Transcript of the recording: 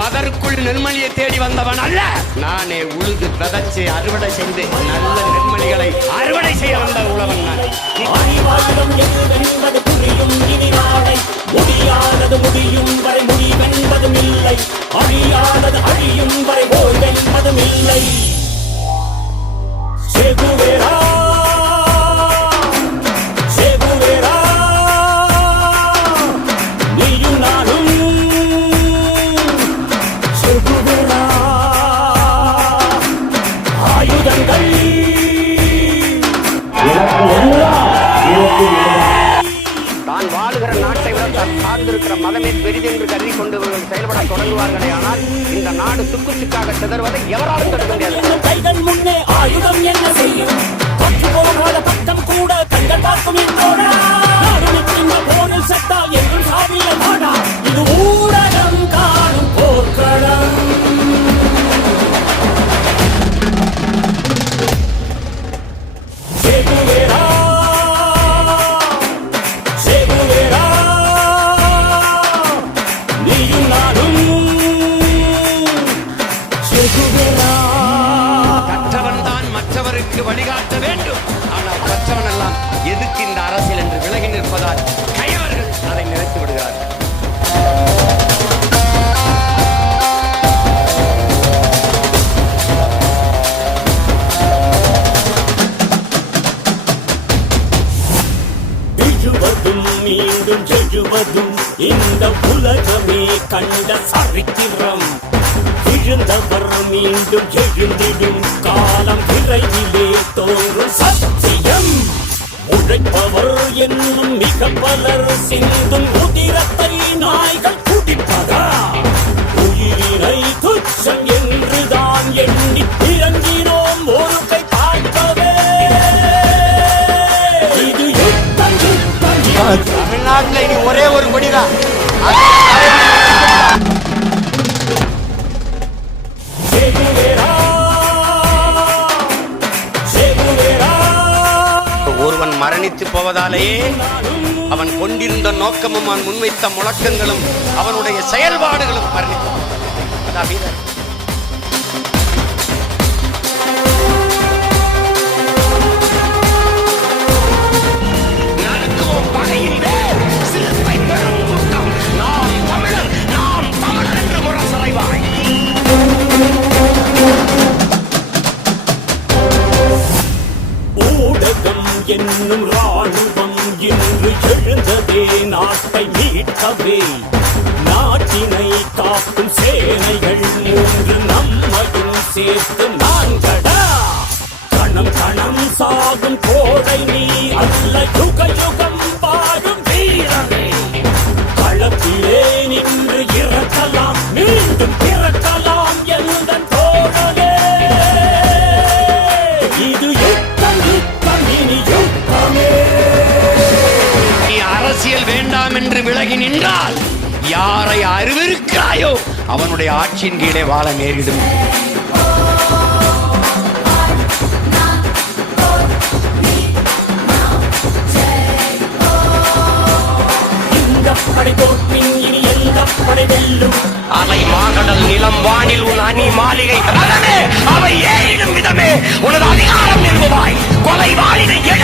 பதருக்குள் நெல்மணியை தேடி வந்தவன் அல்ல. நானே உழுது விதைச்சு அறுவடை செய்து நல்ல நெல்மணிகளை அறுவடை செய்ய வந்த உழவன் நான். முடியாதது முடியும் வரை முடிவென்பதும் இல்லை, அழியாதது அழியும் வரை ஓய்வென்பதும் இல்லை. சேகுவேரா சேகுவேரா நீயும் நானும் சேகுவேரா. ஆயுதங்கள் தான் வாழுகிற நாட்டை விட தான் சார்ந்திருக்கிற மதமே பெரிதென்று கருதி கொண்டு செயல்பட தொடங்குவார்களே, ஆனால் இந்த நாடு சுக்கு சுக்காக சிதறுவதை எவராலும் தடுக்க முடியாது. கைகள் முன்னே ஆயுதம் என்ன செய்யும்? பற்று போகாத பட்டம் கூட கண்கள் பார்க்கும் என்றோட போரில் செத்தா என்றும் சாதிய நாடா இது ஊடகம் காணும் போர்க்களம். சேகுவேரா சேகுவேரா நீயும் நானும் சேகுவேரா. கற்றவன் தான் மற்றவருக்கு வழிகாட்ட வேண்டும். ஆனால் மற்றவன் எல்லாம் எதுக்கு இந்த அரசியல் என்று விலகி நிற்பதால் கையவர்கள் அதை நிறைத்து விடுகிறார்கள். விழுவதும் மீண்டும் எழுவதும் இந்த உலகமே கண்ட சரித்திரம். விழுந்தவர் மீண்டும் எழுந்திடும் காலம் விரைவிலே தோன்றும் சத்தியம். உழைப்பவர் என்னும் மிக பலர் சிந்தும் உதிரத்தை நாய்கள் குடிப்பதா? உயிரை துச்சம் என்றுதான் எண்ணி இறங்கினோம் ஒரு கை பார்க்கவே. இது யுத்தம் யுத்தம் யுத்தம். தமிழ்நாட்டில் இனி ஒரே ஒரு கொடிதான். ஒருவன் மரணித்து போவதாலேயே அவன் கொண்டிருந்த நோக்கமும் அவன் முன்வைத்த முழக்கங்களும் அவனுடைய செயல்பாடுகளும் மரணித்து. ஊடகம் என்னும் ராணுவம் இன்று எழுந்ததே நாட்டை மீட்கவே. நாட்டினை காக்கும் சேனைகள் மூன்று நம்மையும் சேர்த்து நான்கடா. கணம் கணம் சாகும் கோடை நீ அல்ல, யுக யுகம் பாடும் வீரனே. களத்திலே நின்று இறக்கலாம், மீண்டும் பிறக்கலாம் எந்த தோழனே. இது யுத்தம் யுத்தம் இனி யுத்தமே. நீ அரசியல் வேண்டாம் என்று விலகி நின்றால் யாரை அறிவிருக்கிறாயோ அவனுடைய ஆட்சியின் கீழே வாழ நேரிடும். அவை மாகடல் நிலம் வானில் உன் அணி மாளிகை அவை ஏறிடும் விதமே உனது அதிகாரம் நிறுவாய். கொலை வாழினை எழ